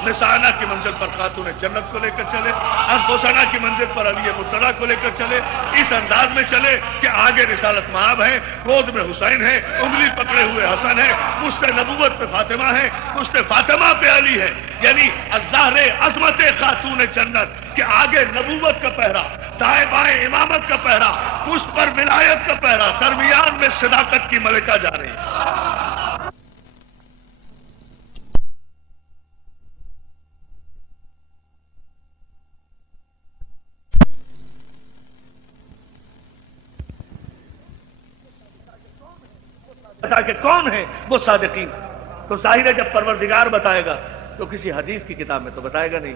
نسانا کی منزل پر خاتون جنت کو لے کر چلے، انفسنا کی منزل پر علی مرتضیٰ کو لے کر چلے. اس انداز میں چلے کہ آگے رسالت مآب ہے، گود میں حسین ہے، انگلی پکڑے ہوئے حسن ہے، پشت نبوت پہ فاطمہ ہے، پشت فاطمہ پہ علی ہے. یعنی الظاہر عظمت خاتون جنت کہ آگے نبوت کا پہرا، دائیں بائیں امامت کا پہرا، پشت پر ولایت کا پہرا، درمیان میں صداقت کی ملکہ جا رہی ہے. کہ کون ہے وہ صادقین. تو ظاہر ہے جب پروردگار بتائے گا تو کسی حدیث کی کتاب میں تو بتائے گا نہیں.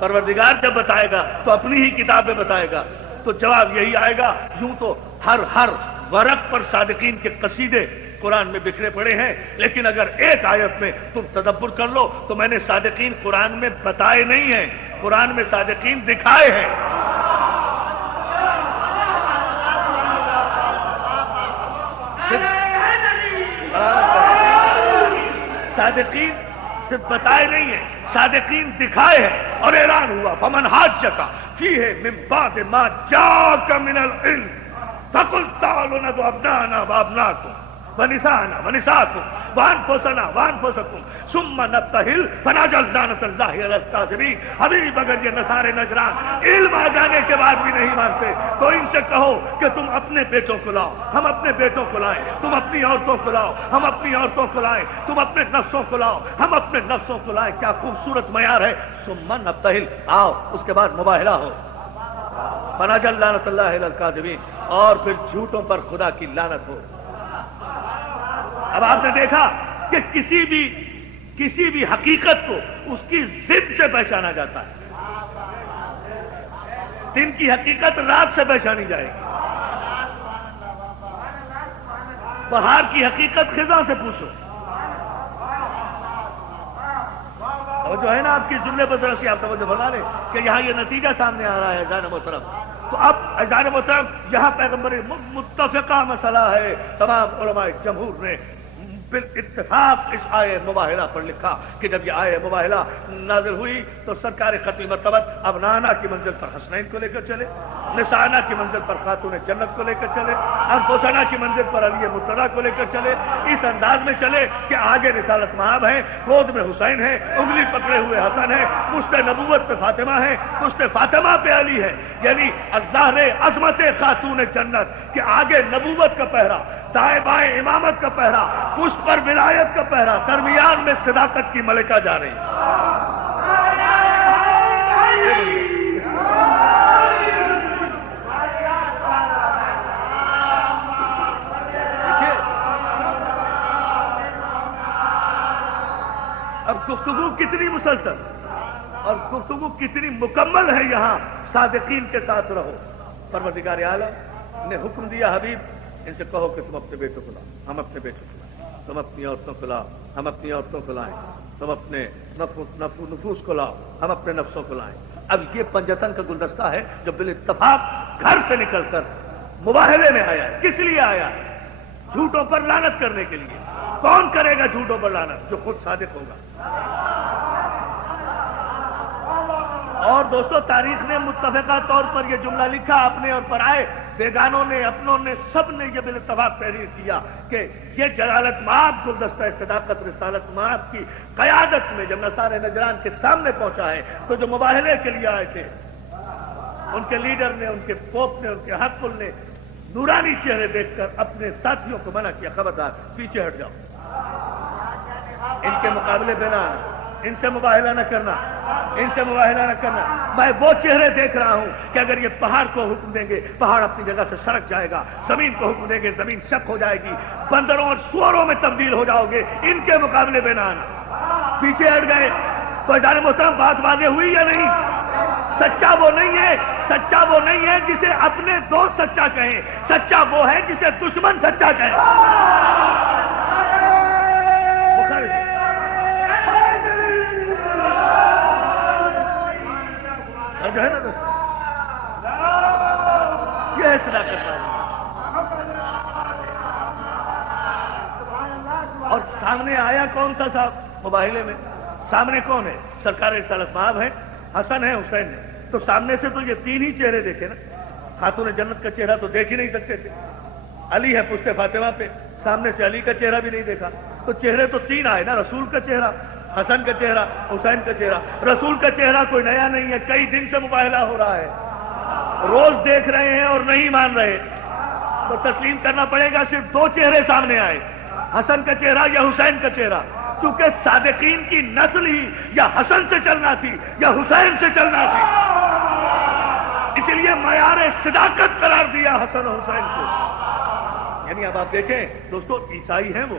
پروردگار جب بتائے گا تو اپنی ہی کتاب میں بتائے گا. تو جواب یہی آئے گا، یوں تو ہر ورق پر صادقین کے قصیدے قرآن میں بکھرے پڑے ہیں، لیکن اگر ایک آیت میں تم تدبر کر لو تو میں نے صادقین قرآن میں بتائے نہیں ہیں، قرآن میں صادقین دکھائے ہیں۔ صادقین صرف بتائے نہیں ہیں، صادقین دکھائے ہیں، اور اعلان ہوا فمن حاجک فیہ من بعد ما جاءک من العلم فقل تعالوا ندعو ابناءنا وابناءکم ونساءنا ونساءکم وانفسنا وانفسکم ثم نبتہل فنجعل لعنۃ اللہ علی الکاذبین۔ حبیب اگر یہ نصارے نجران علم آ جانے کے بعد بھی نہیں مانتے تو ان سے کہو کہ تم اپنے بیٹوں کو لاؤ، ہم اپنے بیٹوں کو لائیں، تم اپنی عورتوں کو لاؤ، ہم اپنی عورتوں کو لائیں، تم اپنے نفسوں کو لاؤ، ہم اپنے نفسوں کو لائیں۔ کیا خوبصورت معیار ہے، ثم نبتہل، آؤ اس کے بعد مباہلہ ہو، فنجعل لعنۃ اللہ علی الکاذبین، اور پھر جھوٹوں پر خدا کی لعنت ہو۔ اب آپ نے دیکھا کہ کسی بھی حقیقت کو اس کی ضد سے پہچانا جاتا ہے۔ دن کی حقیقت رات سے پہچانی جائے گی، بہار کی حقیقت خزاں سے پوچھو۔ جو ہے نا آپ کی جملے پر ذرا سی آپ توجہ فرما لیں کہ یہاں یہ نتیجہ سامنے آ رہا ہے اذان محترم۔ تو اب اذان محترم یہاں پیغمبر متفقہ مسئلہ ہے، تمام علماء جمہور نے بالاتفاق اس آئے مباہلہ پر لکھا کہ جب یہ آئے مباہلہ نازل ہوئی تو سرکار ختم مرتبت ابنانا کی منزل پر حسنین کو لے کر چلے، نسانا کی منزل پر خاتون جنت کو لے کر چلے، انفسنا کی منزل پر علی مرتضیٰ کو لے کر چلے، اس انداز میں چلے کہ آگے رسالت مآب ہے، گود میں حسین ہے، انگلی پکڑے ہوئے حسن ہے، پشت نبوت پہ فاطمہ ہے، پشت فاطمہ پہ علی ہے، یعنی الظاہر عظمت خاتون جنت کہ آگے نبوت کا پہرا، دائیں بائیں امامت کا پہرا، اس پر ولایت کا پہرا، درمیان میں صداقت کی ملکہ جا رہی ہے۔ اب گفتگو کتنی مسلسل اور گفتگو کتنی مکمل ہے، یہاں صادقین کے ساتھ رہو۔ پروردگار عالم نے حکم دیا حبیب ان سے کہو کہ تم اپنے بیٹوں کو لاؤ، ہم اپنے بیٹوں کو لائیں، تم اپنی عورتوں کو لاؤ، ہم اپنی عورتوں کو لائیں، تم اپنے نفوس کو لاؤ، ہم اپنے نفسوں کو لائیں۔ اب یہ پنجتن کا گلدستہ ہے جو بالاتفاق گھر سے نکل کر مباہلے میں آیا ہے۔ کس لیے آیا ہے؟ جھوٹوں پر لعنت کرنے کے لیے۔ کون کرے گا جھوٹوں پر لعنت؟ جو خود صادق ہوگا۔ اور دوستو تاریخ نے متفقہ طور پر یہ جملہ لکھا، اپنے اور پرائے، بیگانوں نے، اپنوں نے، سب نے یہ بالاتفاق تحریر کیا کہ یہ جلالت مآب گلدستہ صداقت رسالت مآب کی قیادت میں جب نصارے نجران کے سامنے پہنچا ہے تو جو مباہلے کے لیے آئے تھے ان کے لیڈر نے، ان کے پوپ نے، ان کے حقل نے نورانی چہرے دیکھ کر اپنے ساتھیوں کو منع کیا، خبردار پیچھے ہٹ جاؤ، ان کے مقابلے پہ نہ آنا، ان سے مباہلہ نہ کرنا، ان سے مباہلہ نہ کرنا۔ میں وہ چہرے دیکھ رہا ہوں کہ اگر یہ پہاڑ کو حکم دیں گے پہاڑ اپنی جگہ سے سڑک جائے گا، زمین کو حکم دیں گے زمین شک ہو جائے گی، بندروں اور سوروں میں تبدیل ہو جاؤ گے، ان کے مقابلے میں نہ آنا۔ پیچھے ہٹ گئے تو اذان محترم بات واضح ہوئی یا نہیں؟ سچا وہ نہیں ہے، سچا وہ نہیں ہے جسے اپنے دوست سچا کہیں، سچا وہ ہے جسے دشمن سچا کہیں۔ جو ہے نا دوستو، یہ ہے صداقت والی۔ اور سامنے آیا کون تھا صاحب مباہلے میں؟ سامنے کون ہے؟ سرکار رسالت مآب ہے، حسن ہے، حسین ہے۔ تو سامنے سے تو یہ تین ہی چہرے دیکھے نا، خاتون جنت کا چہرہ تو دیکھ ہی نہیں سکتے تھے، علی ہے پشت فاطمہ پہ، سامنے سے علی کا چہرہ بھی نہیں دیکھا، تو چہرے تو تین آئے نا، رسول کا چہرہ، حسن کا چہرہ، حسین کا چہرہ۔ رسول کا چہرہ کوئی نیا نہیں ہے، کئی دن سے مباہلہ ہو رہا ہے، روز دیکھ رہے ہیں اور نہیں مان رہے، تو تسلیم کرنا پڑے گا صرف دو چہرے سامنے آئے، حسن کا چہرہ یا حسین کا چہرہ، کیونکہ صادقین کی نسل ہی یا حسن سے چلنا تھی یا حسین سے چلنا تھی، اس لیے معیار صداقت قرار دیا حسن و حسین کو۔ یعنی اب آپ دیکھیں دوستو، عیسائی ہیں وہ،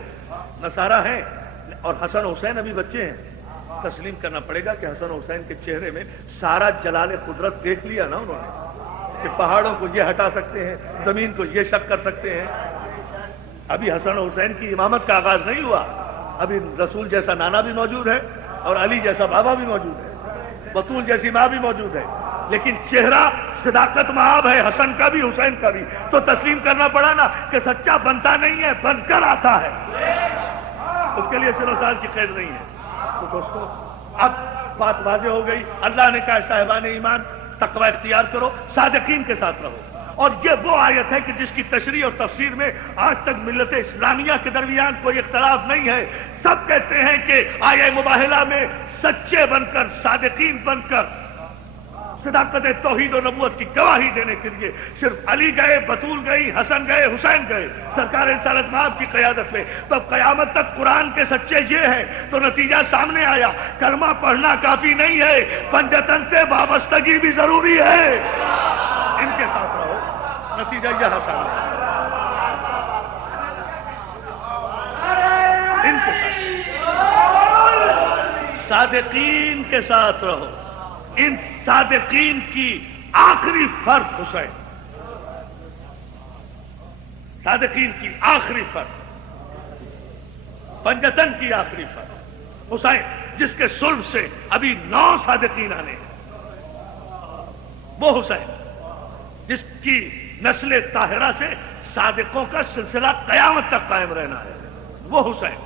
نصارہ ہیں، اور حسن و حسین ابھی بچے ہیں، تسلیم کرنا پڑے گا کہ حسن و حسین کے چہرے میں سارا جلال قدرت دیکھ لیا نا انہوں نے، کہ پہاڑوں کو یہ ہٹا سکتے ہیں، زمین کو یہ شق کر سکتے ہیں. ابھی حسن و حسین کی امامت کا آغاز نہیں ہوا. ابھی رسول جیسا نانا بھی موجود ہے اور علی جیسا بابا بھی موجود ہے، بطول جیسی ماں بھی موجود ہے، لیکن چہرہ صداقت مآب ہے، حسن کا بھی حسین کا بھی. تو تسلیم کرنا پڑا نا کہ سچا بنتا نہیں ہے، بن کر آتا ہے. اس کے لیے سر و سال کی قید نہیں ہے. تو دوستو اب بات واضح ہو گئی. اللہ نے کہا صاحبان ایمان تقوی اختیار کرو، صادقین کے ساتھ رہو. اور یہ وہ آیت ہے کہ جس کی تشریح اور تفسیر میں آج تک ملت اسلامیہ کے درمیان کوئی اختلاف نہیں ہے. سب کہتے ہیں کہ آیہ مباہلہ میں سچے بن کر، صادقین بن کر صداقت توحید و نبوت کی گواہی دینے کے لیے صرف علی گئے، بطول گئی، حسن گئے، حسین گئے سرکار رسالت مآب کی قیادت میں. تو اب قیامت تک قرآن کے سچے یہ ہیں. تو نتیجہ سامنے آیا، کلمہ پڑھنا کافی نہیں ہے، پنجتن سے وابستگی بھی ضروری ہے. ان کے ساتھ رہو. نتیجہ یہ سامنے آیا. ان کے ساتھ صادقین کے ساتھ رہو. ان صادقین کی آخری فرد حسین، صادقین کی آخری فرد، پنجتن کی آخری فرد حسین، جس کے صلب سے ابھی 9 صادقین آنے ہیں. وہ حسین جس کی نسل طاہرہ سے صادقوں کا سلسلہ قیامت تک قائم رہنا ہے. وہ حسین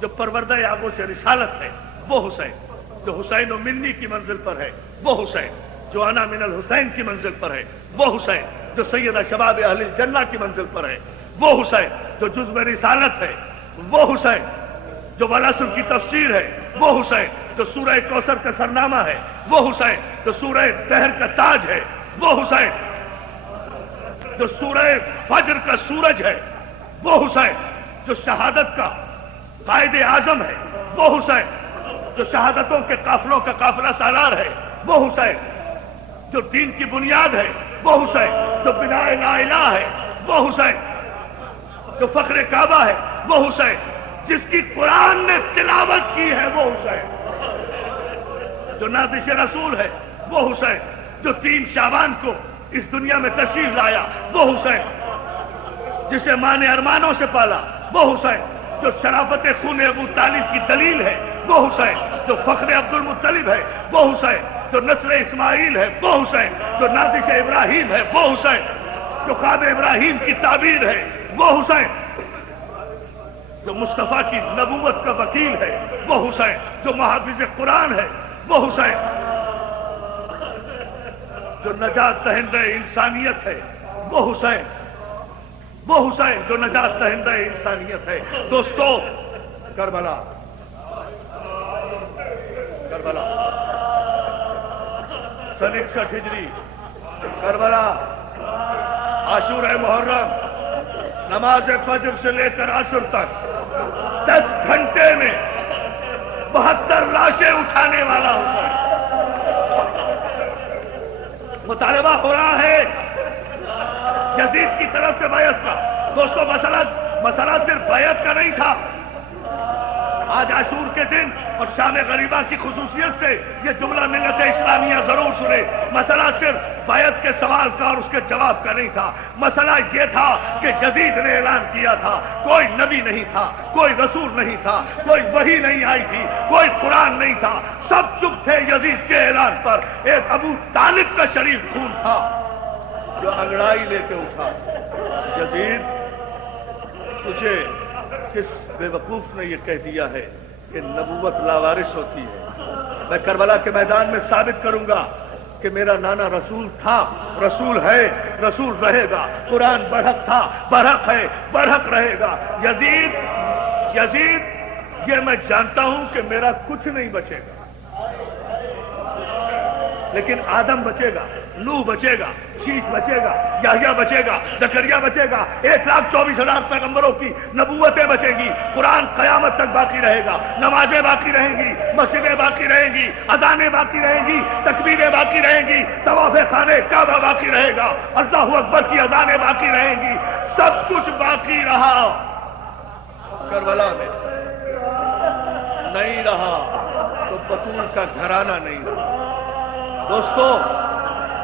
جو پروردہ آگوں سے رسالت ہے. وہ حسین جو حسین و منی کی منزل پر ہے. وہ حسین جو انا من الحسین کی منزل پر ہے. وہ حسین جو سیدہ شباب اہل الجنہ کی منزل پر ہے. وہ حسین جو جزو رسالت ہے. وہ حسین جو والعصر کی تفسیر ہے. وہ حسین جو سورہ کوثر کا سرنامہ ہے. وہ حسین جو سورہ دہر کا تاج ہے. وہ حسین جو سورہ فجر کا سورج ہے. وہ حسین جو شہادت کا قائد اعظم ہے. وہ حسین جو شہادتوں کے قافلوں کا قافلہ سالار ہے. وہ حسین جو دین کی بنیاد ہے. وہ حسین جو بنا لا الہ ہے. وہ حسین جو فخر کعبہ ہے. وہ حسین جس کی قرآن نے تلاوت کی ہے. وہ حسین جو نازش رسول ہے. وہ حسین جو 3 شعبان کو اس دنیا میں تشریف لایا. وہ حسین جسے ماں نے ارمانوں سے پالا. وہ حسین جو شرافت خون ابو طالب کی دلیل ہے. وہ حسین جو فخر عبد المطلب ہے. وہ حسین جو نسل اسماعیل ہے. وہ حسین جو نازش ابراہیم ہے. وہ حسین جو خواب ابراہیم کی تعبیر ہے. وہ حسین جو مصطفیٰ کی نبوت کا وکیل ہے. وہ حسین جو محافظ قرآن ہے. وہ حسین جو نجات دہندہ انسانیت ہے. وہ حسین جو نجات دہندہ انسانیت ہے. دوستو کربلا سن 61 ہجری کربلا، عاشورہ محرم، نماز فجر سے لے کر عصر تک 10 گھنٹے میں 72 لاشیں اٹھانے والا حسین. مطالبہ ہو رہا ہے یزید کی طرف سے بیعت کا. دوستو مسئلہ صرف بیعت کا نہیں تھا. آج عاشور کے دن اور شام غریبہ کی خصوصیت سے یہ جملہ ملت اسلامیہ ضرور سنے. مسئلہ صرف بیعت کے سوال کا اور اس کے جواب کا نہیں تھا. مسئلہ یہ تھا کہ یزید نے اعلان کیا تھا. کوئی نبی نہیں تھا، کوئی رسول نہیں تھا، کوئی وحی نہیں آئی تھی، کوئی قرآن نہیں تھا. سب چپ تھے یزید کے اعلان پر. ایک ابو طالب کا شریف خون تھا جو انگڑائی لے کے اٹھا. یزید تجھے کس بے وقوف نے یہ کہہ دیا ہے کہ نبوت لاوارث ہوتی ہے؟ میں کربلا کے میدان میں ثابت کروں گا کہ میرا نانا رسول تھا، رسول ہے، رسول رہے گا. قرآن برحق تھا، برحق ہے، برحق رہے گا. یزید یہ میں جانتا ہوں کہ میرا کچھ نہیں بچے گا، لیکن آدم بچے گا، نوح بچے گا، شیش بچے گا، یحییٰ بچے گا، زکریا بچے گا. 1,24,000 پیغمبروں کی نبوتیں بچے گی. قرآن قیامت تک باقی رہے گا. نمازیں باقی رہیں گی، مسجدیں باقی رہیں گی، اذانیں باقی رہیں گی، تکبیریں باقی رہیں گی، طواف خانے کعبہ باقی رہے گا، اللہ اکبر کی اذانیں باقی رہیں گی. سب کچھ باقی رہا. کربلا میں نہیں رہا تو بطول کا گھرانہ نہیں رہا. دوستو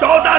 14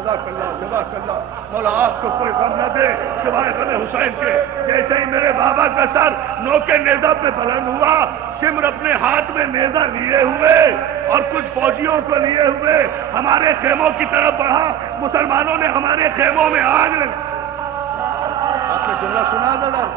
جزاک اللہ مولا آپ کو کوئی غم نہ دے سوائے غم حسین کے. جیسے ہی میرے بابا کا سر نوکے نیزہ پہ بلند ہوا، شمر اپنے ہاتھ میں نیزہ لیے ہوئے اور کچھ فوجیوں کو لیے ہوئے ہمارے خیموں کی طرف بڑھا. مسلمانوں نے ہمارے خیموں میں آگ لگا. آپ نے جملہ سنا دادا؟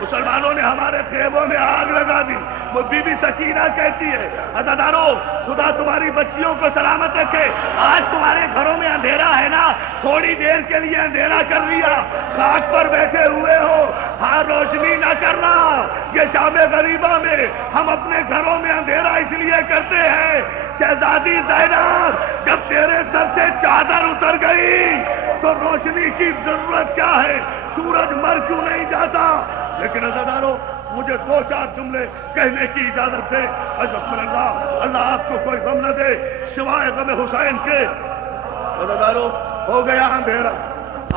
مسلمانوں نے ہمارے خیموں میں آگ لگا دی. وہ بی بی سکینہ کہتی ہے عزادارو خدا تمہاری بچیوں کو سلامت رکھے. آج تمہارے گھروں میں اندھیرا ہے نا، تھوڑی دیر کے لیے اندھیرا کر لیا، خاک پر بیٹھے ہوئے ہو، ہاں روشنی نہ کرنا. یہ شام غریبہ میں ہم اپنے گھروں میں اندھیرا اس لیے کرتے ہیں. شہزادی زینب جب تیرے سر سے چادر اتر گئی تو روشنی کی ضرورت کیا ہے؟ سورج مر کیوں نہیں جاتا؟ لیکن عزادارو مجھے 2-4 جملے کہنے کی اجازت دے. اجزاکم اللہ، اللہ آپ کو کوئی غم نہ دے سوائے غم حسین کے. عزادارو ہو گیا اندھیرا،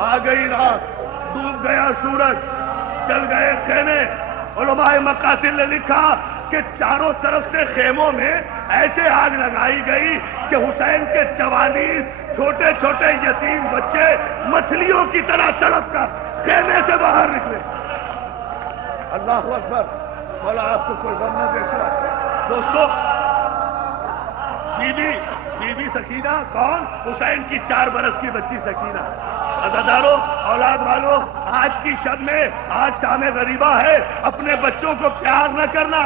آ گئی رات، ڈوب گیا سورج، چل گئے خیمے. علماء مقاتل نے لکھا کہ چاروں طرف سے خیموں میں ایسے آگ لگائی گئی کہ حسین کے 44 چھوٹے چھوٹے یتیم بچے مچھلیوں کی طرح تڑپ کر خیمے سے باہر نکلے. اللہ اکبر. مولا آپ کو کوئی غم نہ دے. دوستو بی بی سکینہ کون؟ حسین کی 4 برس کی بچی سکینہ. عزادارو اولاد والو، آج کی شب میں، آج شام غریبہ ہے، اپنے بچوں کو پیار نہ کرنا،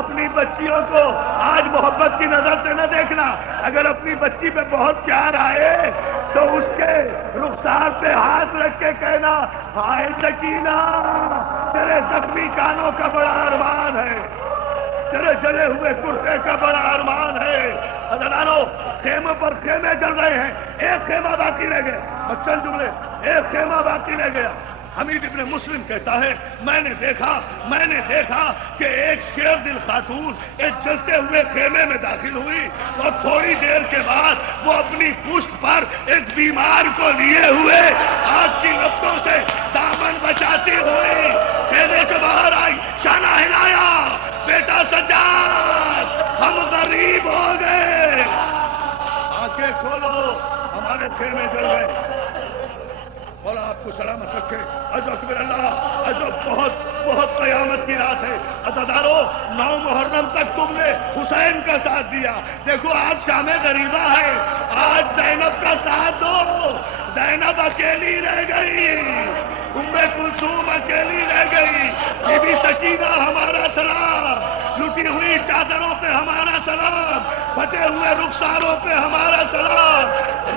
اپنی بچیوں کو آج محبت کی نظر سے نہ دیکھنا. اگر اپنی بچی پہ بہت پیار آئے تو اس کے رخسار پہ ہاتھ رکھ کے کہنا ہائے سکینہ تیرے زخمی کانوں کا بڑا ارمان ہے، تیرے جلے ہوئے کرتے کا بڑا ارمان ہے. عزادارو خیمے پر خیمے جل رہے ہیں، ایک خیمہ باقی رہ گیا. بچن جملے، ایک خیمہ باقی رہ گیا. حمید ابن مسلم کہتا ہے میں نے دیکھا کہ ایک شیر دل خاتون ایک جلتے ہوئے خیمے میں داخل ہوئی اور تھوڑی دیر کے بعد وہ اپنی پشت پر ایک بیمار کو لیے ہوئے آگ کی لپٹوں سے دامن بچاتی ہوئی خیمے سے باہر آئی. شانہ ہلایا، بیٹا سجاد ہم غریب ہو گئے، آنکھیں کھولو، ہمارے خیمے جل گئے. مولا آپ کو سلامت رکھے. اجزاکم اللہ. بہت قیامت کی رات ہے. عزادارو 9 محرم تک تم نے حسین کا ساتھ دیا. دیکھو آج شام غریبہ ہے، آج زینب کا ساتھ دو. زینب اکیلی رہ گئی، ام کلثوم اکیلی رہ گئی. بی بی سکینہ ہمارا سلام، لٹی ہوئی چادروں پہ ہمارا سلام، پھٹے ہوئے رخساروں پہ ہمارا سلام.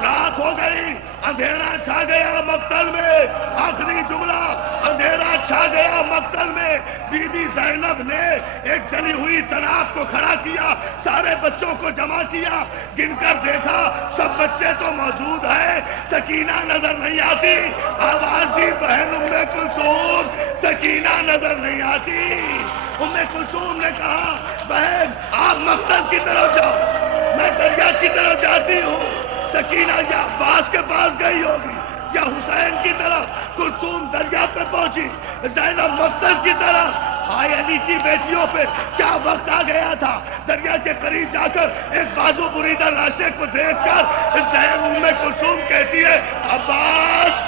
رات ہو گئی، اندھیرا چھا گیا مقتل میں. آخری جملہ، اندھیرا چھا گیا مقتل میں. بی بی زینب نے ایک جلی ہوئی طناب کو کھڑا کیا، سارے بچوں کو جمع کیا، گن کر دیکھا سب بچے تو موجود ہیں، سکینہ نظر نہیں آتی. آواز دی بہن ام کلثوم، سکینہ نظر نہیں آتی. ام کلثوم نے کہا بہن آپ مقتل کی طرف جاؤ، میں دریا کی طرف جاتی ہوں. سکینہ یا عباس کے پاس گئی ہوگی یا حسین کی طرف. کلثوم دریا پہ پہنچی، زینب مقتل کی طرف. بھائی علی کی بیٹیوں پہ کیا وقت آ گیا تھا. دریا کے قریب جا کر ایک بازو بریدہ راستے کو دیکھ کر زینب ام کلثوم کہتی ہے عباس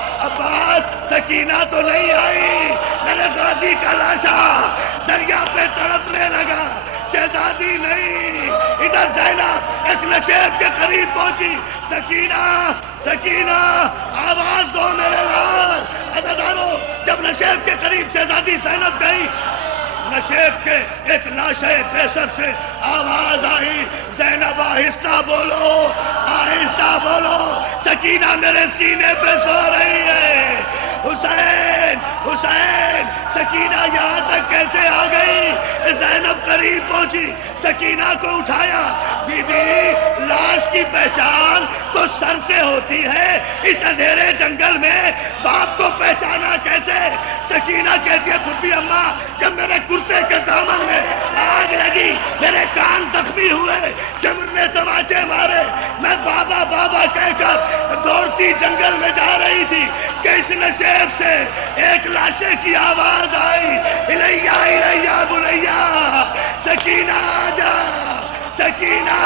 سکینہ تو نہیں آئی. میرے غازی کا لاشا دریا پہ تڑپنے لگا، شہزادی نہیں. ادھر زینب ایک نشیب کے قریب پہنچی، سکینہ آواز دو میرے لال. عزادارو جب نشیب کے قریب شہزادی زینب گئی، نشیب کے ایک لاشے پیسر سے آواز آئی زینب آہستہ بولو، آہستہ بولو، سکینہ میرے سینے پہ سو رہی ہے. حسین سکینہ یہاں تک کیسے آ گئی؟ زینب قریب پہنچی، سکینہ کو اٹھایا. بی بی لاش کی پہچان تو سر سے ہوتی ہے، اس اندھیرے جنگل میں باپ کو پہچانا کیسے؟ سکینہ کہتی ہے خود بھی اماں جب میرے کرتے کے دامن میں آگ لگی، میرے کان زخمی ہوئے، شمر نے تماچے مارے، میں بابا بابا کہہ کر دوڑتی جنگل میں جا رہی تھی کہ اس نشیب سے ایک لاشے کی آواز آئی الیہ بنیا، سکینہ آجا، سکینہ